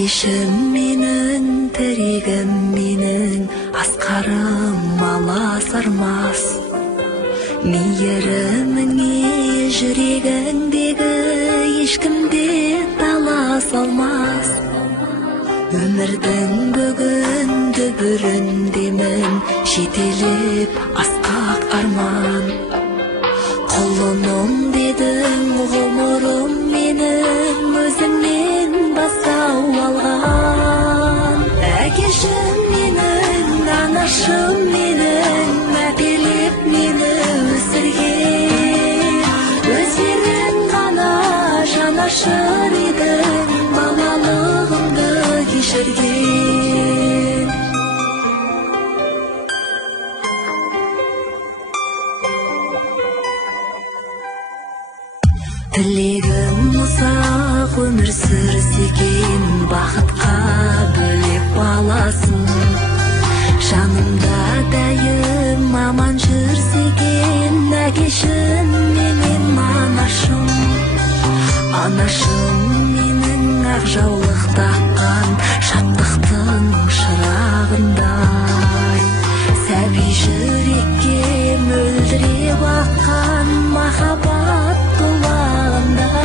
Әкешім менің, тірегім менің, асқарым аласармас. Мейіріміңе жүрегіңдегі ешкімде талас алмас. Өмірдің бүгін дүбіріндемін, жетелеп асқақ арман. Құлыным дедің ғұмырым менің, өзіңнен бастау алған. Әкешім менің, анашым менің, мәпелеп мені өсірген. Өздерің ғана жанашыр едің, балалығымды кешірген. Тілегім ұзақ өмір сүрсекен, бақытқа бөлеп баласын. Жанымда дәйім аман жүрсекен, әкешім менен анашым. Анашым менің ақ жаулық таққан, шаттықтың шырағындай. Сәби жүрекке мөлдіреп аққан махаббат бұлағындай.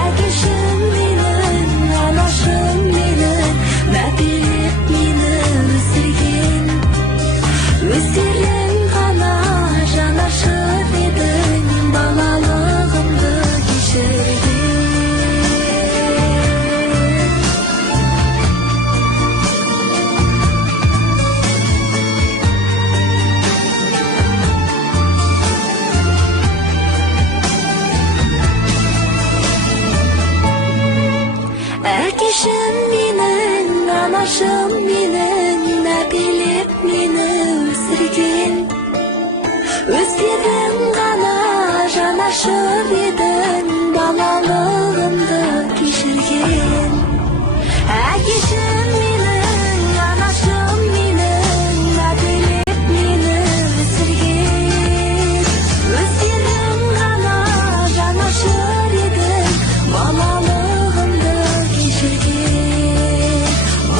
Әкешім менің, анашым менің, мәпелеп мені өсірген. Өздерің ғана жанашыр едің, балалығымды кешірген. Әкешім менің, анашым менің, мәпелеп мені өсірген. Өздерің ғана жанашыр едің, балалығымды кешірген. Әкешім менің, анашым менің, мәпелеп мені өсірген. Өздерің ғана жанашыр едің, балалығымды кешірген.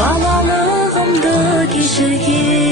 Балалығымды кешірген.